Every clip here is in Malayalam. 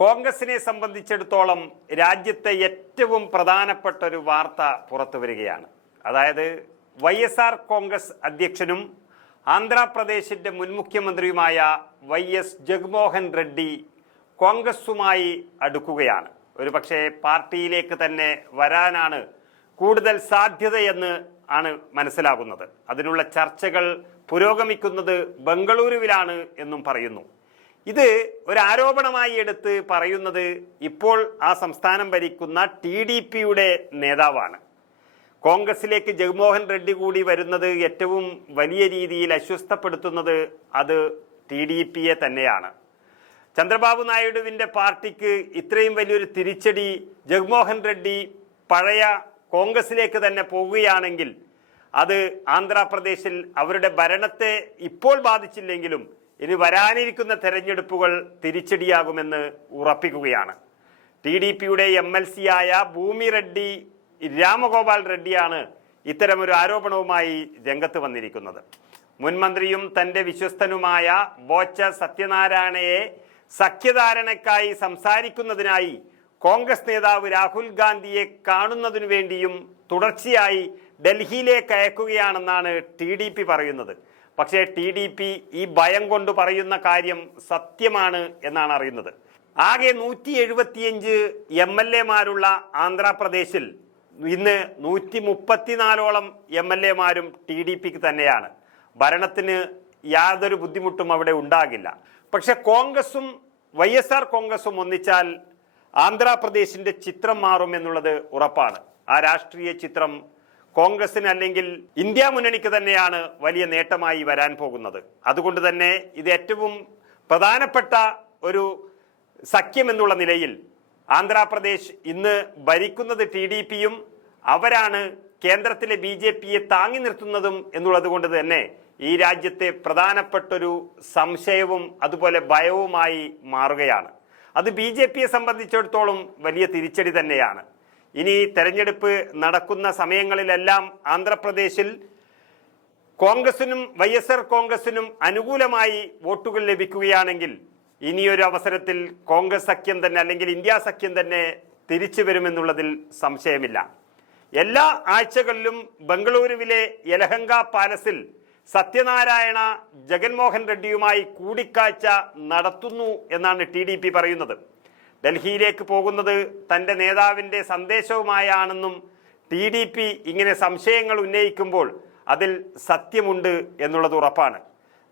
കോൺഗ്രസിനെ സംബന്ധിച്ചിടത്തോളം രാജ്യത്തെ ഏറ്റവും പ്രധാനപ്പെട്ട ഒരു വാർത്ത പുറത്തു വരികയാണ്. അതായത് YSR കോൺഗ്രസ് അധ്യക്ഷനും ആന്ധ്രാപ്രദേശിന്റെ മുൻ മുഖ്യമന്ത്രിയുമായ YS ജഗ്മോഹൻ റെഡ്ഡി കോൺഗ്രസുമായി അടുക്കുകയാണ്. ഒരുപക്ഷെ പാർട്ടിയിലേക്ക് തന്നെ വരാനാണ് കൂടുതൽ സാധ്യതയെന്ന് ആണ് മനസ്സിലാകുന്നത്. അതിനുള്ള ചർച്ചകൾ പുരോഗമിക്കുന്നത് ബംഗളൂരുവിലാണ് എന്നും പറയുന്നു. ഇത് ഒരു ആരോപണമായി എടുത്ത് പറയുന്നത് ഇപ്പോൾ ആ സംസ്ഥാനം ഭരിക്കുന്ന TDPയുടെ നേതാവാണ്. കോൺഗ്രസിലേക്ക് ജഗ്മോഹൻ റെഡ്ഡി കൂടി വരുന്നത് ഏറ്റവും വലിയ രീതിയിൽ അസ്വസ്ഥപ്പെടുത്തുന്നത് അത് TDPയെ തന്നെയാണ്. ചന്ദ്രബാബു നായിഡുവിൻ്റെ പാർട്ടിക്ക് ഇത്രയും വലിയൊരു തിരിച്ചടി ജഗ്മോഹൻ റെഡ്ഡി പഴയ കോൺഗ്രസിലേക്ക് തന്നെ പോവുകയാണെങ്കിൽ അത് ആന്ധ്രാപ്രദേശിൽ അവരുടെ ഭരണത്തെ ഇപ്പോൾ ബാധിച്ചില്ലെങ്കിലും ഇനി വരാനിരിക്കുന്ന തെരഞ്ഞെടുപ്പുകൾ തിരിച്ചടിയാകുമെന്ന് ഉറപ്പിക്കുകയാണ്. TDPയുടെ MLC ആയ ഭൂമി റെഡ്ഡി രാമഗോപാൽ റെഡ്ഡിയാണ് ഇത്തരമൊരു ആരോപണവുമായി രംഗത്ത് വന്നിരിക്കുന്നത്. മുൻമന്ത്രിയും തന്റെ വിശ്വസ്തനുമായ ബോച്ച സത്യനാരായണയെ സഖ്യധാരണയ്ക്കായി സംസാരിക്കുന്നതിനായി കോൺഗ്രസ് നേതാവ് രാഹുൽ ഗാന്ധിയെ കാണുന്നതിനു വേണ്ടിയും തുടർച്ചയായി ഡൽഹിയിലേക്ക് അയക്കുകയാണെന്നാണ് TDP പറയുന്നത്. പക്ഷേ TDP ഈ ഭയം കൊണ്ട് പറയുന്ന കാര്യം സത്യമാണ് എന്നാണ് അറിയുന്നത്. ആകെ 175 MLAമാരുള്ള ആന്ധ്രാപ്രദേശിൽ ഇന്ന് 134ഓളം MLAമാരും TDPക്ക് തന്നെയാണ്. ഭരണത്തിന് യാതൊരു ബുദ്ധിമുട്ടും അവിടെ ഉണ്ടാകില്ല. പക്ഷെ കോൺഗ്രസും YSR കോൺഗ്രസും ഒന്നിച്ചാൽ ആന്ധ്രാപ്രദേശിന്റെ ചിത്രം മാറും എന്നുള്ളത് ഉറപ്പാണ്. ആ രാഷ്ട്രീയ ചിത്രം കോൺഗ്രസിന് അല്ലെങ്കിൽ ഇന്ത്യ മുന്നണിക്ക് തന്നെയാണ് വലിയ നേട്ടമായി വരാൻ പോകുന്നത്. അതുകൊണ്ട് തന്നെ ഇത് ഏറ്റവും പ്രധാനപ്പെട്ട ഒരു സഖ്യം എന്നുള്ള നിലയിൽ ആന്ധ്രാപ്രദേശ് ഇന്ന് ഭരിക്കുന്നത് TDPയും അവരാണ് കേന്ദ്രത്തിലെ BJPയെ താങ്ങി നിർത്തുന്നതും എന്നുള്ളത് കൊണ്ട് തന്നെ ഈ രാജ്യത്തെ പ്രധാനപ്പെട്ടൊരു സംശയവും അതുപോലെ ഭയവുമായി മാറുകയാണ്. അത് BJPയെ സംബന്ധിച്ചിടത്തോളം വലിയ തിരിച്ചടി തന്നെയാണ്. ഇനി തെരഞ്ഞെടുപ്പ് നടക്കുന്ന സമയങ്ങളിലെല്ലാം ആന്ധ്രാപ്രദേശിൽ കോൺഗ്രസിനും YSR കോൺഗ്രസിനും അനുകൂലമായി വോട്ടുകൾ ലഭിക്കുകയാണെങ്കിൽ ഇനിയൊരു അവസരത്തിൽ കോൺഗ്രസ് സഖ്യം തന്നെ അല്ലെങ്കിൽ ഇന്ത്യ സഖ്യം തന്നെ തിരിച്ചു വരുമെന്നുള്ളതിൽ സംശയമില്ല. എല്ലാ ആഴ്ചകളിലും ബംഗളൂരുവിലെ യലഹങ്ക പാലസിൽ സത്യനാരായണ ജഗൻമോഹൻ റെഡ്ഡിയുമായി കൂടിക്കാഴ്ച നടത്തുന്നു എന്നാണ് TDP പറയുന്നത്. ഡൽഹിയിലേക്ക് പോകുന്നത് തൻ്റെ നേതാവിൻ്റെ സന്ദേശവുമായാണെന്നും TDP ഇങ്ങനെ സംശയങ്ങൾ ഉന്നയിക്കുമ്പോൾ അതിൽ സത്യമുണ്ട് എന്നുള്ളത് ഉറപ്പാണ്.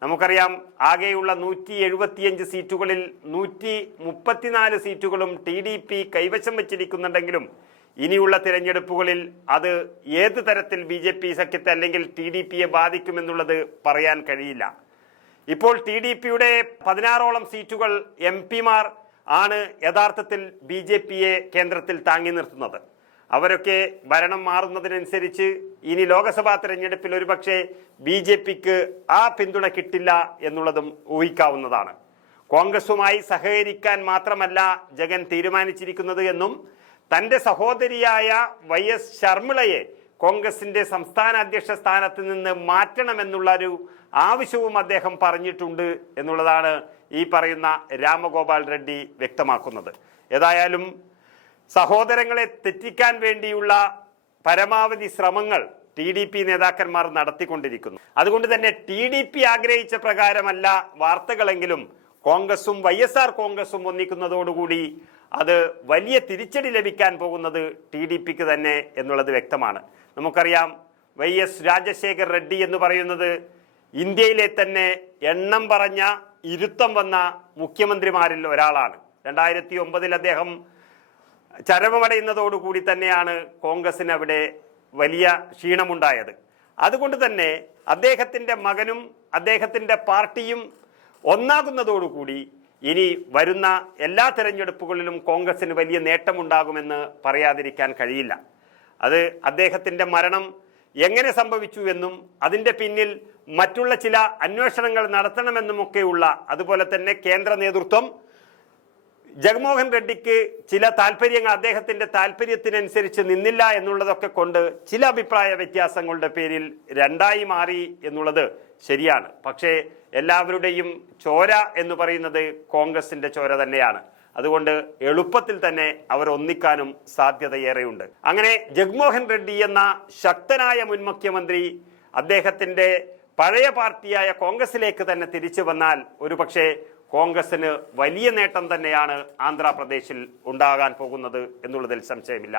നമുക്കറിയാം, ആകെയുള്ള 175 സീറ്റുകളിൽ 134 സീറ്റുകളും TDP കൈവശം വച്ചിരിക്കുന്നുണ്ടെങ്കിലും ഇനിയുള്ള തിരഞ്ഞെടുപ്പുകളിൽ അത് ഏത് തരത്തിൽ BJP സഖ്യത്തെ അല്ലെങ്കിൽ TDPയെ ബാധിക്കുമെന്നുള്ളത് പറയാൻ കഴിയില്ല. ഇപ്പോൾ TDPയുടെ 16ഓളം സീറ്റുകൾ MPമാർ ആണ് യഥാർത്ഥത്തിൽ BJPയെ കേന്ദ്രത്തിൽ താങ്ങി നിർത്തുന്നത്. അവരൊക്കെ ഭരണം മാറുന്നതിനനുസരിച്ച് ഇനി ലോക്സഭാ തെരഞ്ഞെടുപ്പിൽ ഒരുപക്ഷെ BJPക്ക് ആ പിന്തുണ കിട്ടില്ല എന്നുള്ളതും ഊഹിക്കാവുന്നതാണ്. കോൺഗ്രസുമായി സഹകരിക്കാൻ മാത്രമല്ല ജഗൻ തീരുമാനിച്ചിരിക്കുന്നത് എന്നും തൻ്റെ സഹോദരിയായ YS ശർമിളയെ കോൺഗ്രസിന്റെ സംസ്ഥാന അധ്യക്ഷ സ്ഥാനത്ത് നിന്ന് മാറ്റണമെന്നുള്ള ഒരു ആവശ്യവും അദ്ദേഹം പറഞ്ഞിട്ടുണ്ട് എന്നുള്ളതാണ് ഈ പറയുന്ന രാമഗോപാൽ റെഡ്ഡി വ്യക്തമാക്കുന്നത്. ഏതായാലും സഹോദരങ്ങളെ തെറ്റിക്കാൻ വേണ്ടിയുള്ള പരമാവധി ശ്രമങ്ങൾ TDP നേതാക്കന്മാർ നടത്തിക്കൊണ്ടിരിക്കുന്നു. അതുകൊണ്ട് തന്നെ TDP ആഗ്രഹിച്ച പ്രകാരമല്ല വാർത്തകളെങ്കിലും കോൺഗ്രസും YSR കോൺഗ്രസും ഒന്നിക്കുന്നതോടുകൂടി അത് വലിയ തിരിച്ചടി ലഭിക്കാൻ പോകുന്നത് TDPക്ക് തന്നെ എന്നുള്ളത് വ്യക്തമാണ്. നമുക്കറിയാം, YS രാജശേഖർ റെഡ്ഡി എന്ന് പറയുന്നത് ഇന്ത്യയിലെ തന്നെ എണ്ണം പറഞ്ഞ ഇരുത്തം വന്ന മുഖ്യമന്ത്രിമാരിൽ ഒരാളാണ്. 2009 അദ്ദേഹം ചരമമടയുന്നതോടുകൂടി തന്നെയാണ് കോൺഗ്രസിന് അവിടെ വലിയ ക്ഷീണമുണ്ടായത്. അതുകൊണ്ട് തന്നെ അദ്ദേഹത്തിൻ്റെ മകനും അദ്ദേഹത്തിൻ്റെ പാർട്ടിയും ഒന്നാകുന്നതോടുകൂടി ഇനി വരുന്ന എല്ലാ തെരഞ്ഞെടുപ്പുകളിലും കോൺഗ്രസിന് വലിയ നേട്ടമുണ്ടാകുമെന്ന് പറയാതിരിക്കാൻ കഴിയില്ല. അത് അദ്ദേഹത്തിൻ്റെ മരണം എങ്ങനെ സംഭവിച്ചു എന്നും അതിൻ്റെ പിന്നിൽ മറ്റുള്ള ചില അന്വേഷണങ്ങൾ നടത്തണമെന്നുമൊക്കെയുള്ള, അതുപോലെ തന്നെ കേന്ദ്ര നേതൃത്വം ജഗ്മോഹൻ റെഡ്ഡിക്ക് ചില താല്പര്യങ്ങൾ അദ്ദേഹത്തിൻ്റെ താല്പര്യത്തിനനുസരിച്ച് നിന്നില്ല എന്നുള്ളതൊക്കെ കൊണ്ട് ചില അഭിപ്രായ വ്യത്യാസങ്ങളുടെ പേരിൽ രണ്ടായി മാറി എന്നുള്ളത് ശരിയാണ്. പക്ഷേ എല്ലാവരുടെയും ചോര എന്ന് പറയുന്നത് കോൺഗ്രസിൻ്റെ ചോര തന്നെയാണ്. അതുകൊണ്ട് എളുപ്പത്തിൽ തന്നെ അവർ ഒന്നിക്കാനും സാധ്യതയേറെയുണ്ട്. അങ്ങനെ ജഗ്മോഹൻ റെഡ്ഡി എന്ന ശക്തനായ മുൻ മുഖ്യമന്ത്രി അദ്ദേഹത്തിൻ്റെ പഴയ പാർട്ടിയായ കോൺഗ്രസിലേക്ക് തന്നെ തിരിച്ചു വന്നാൽ ഒരുപക്ഷെ കോൺഗ്രസിന് വലിയ നേട്ടം തന്നെയാണ് ആന്ധ്രാപ്രദേശിൽ ഉണ്ടാകാൻ പോകുന്നത് എന്നുള്ളതിൽ സംശയമില്ല.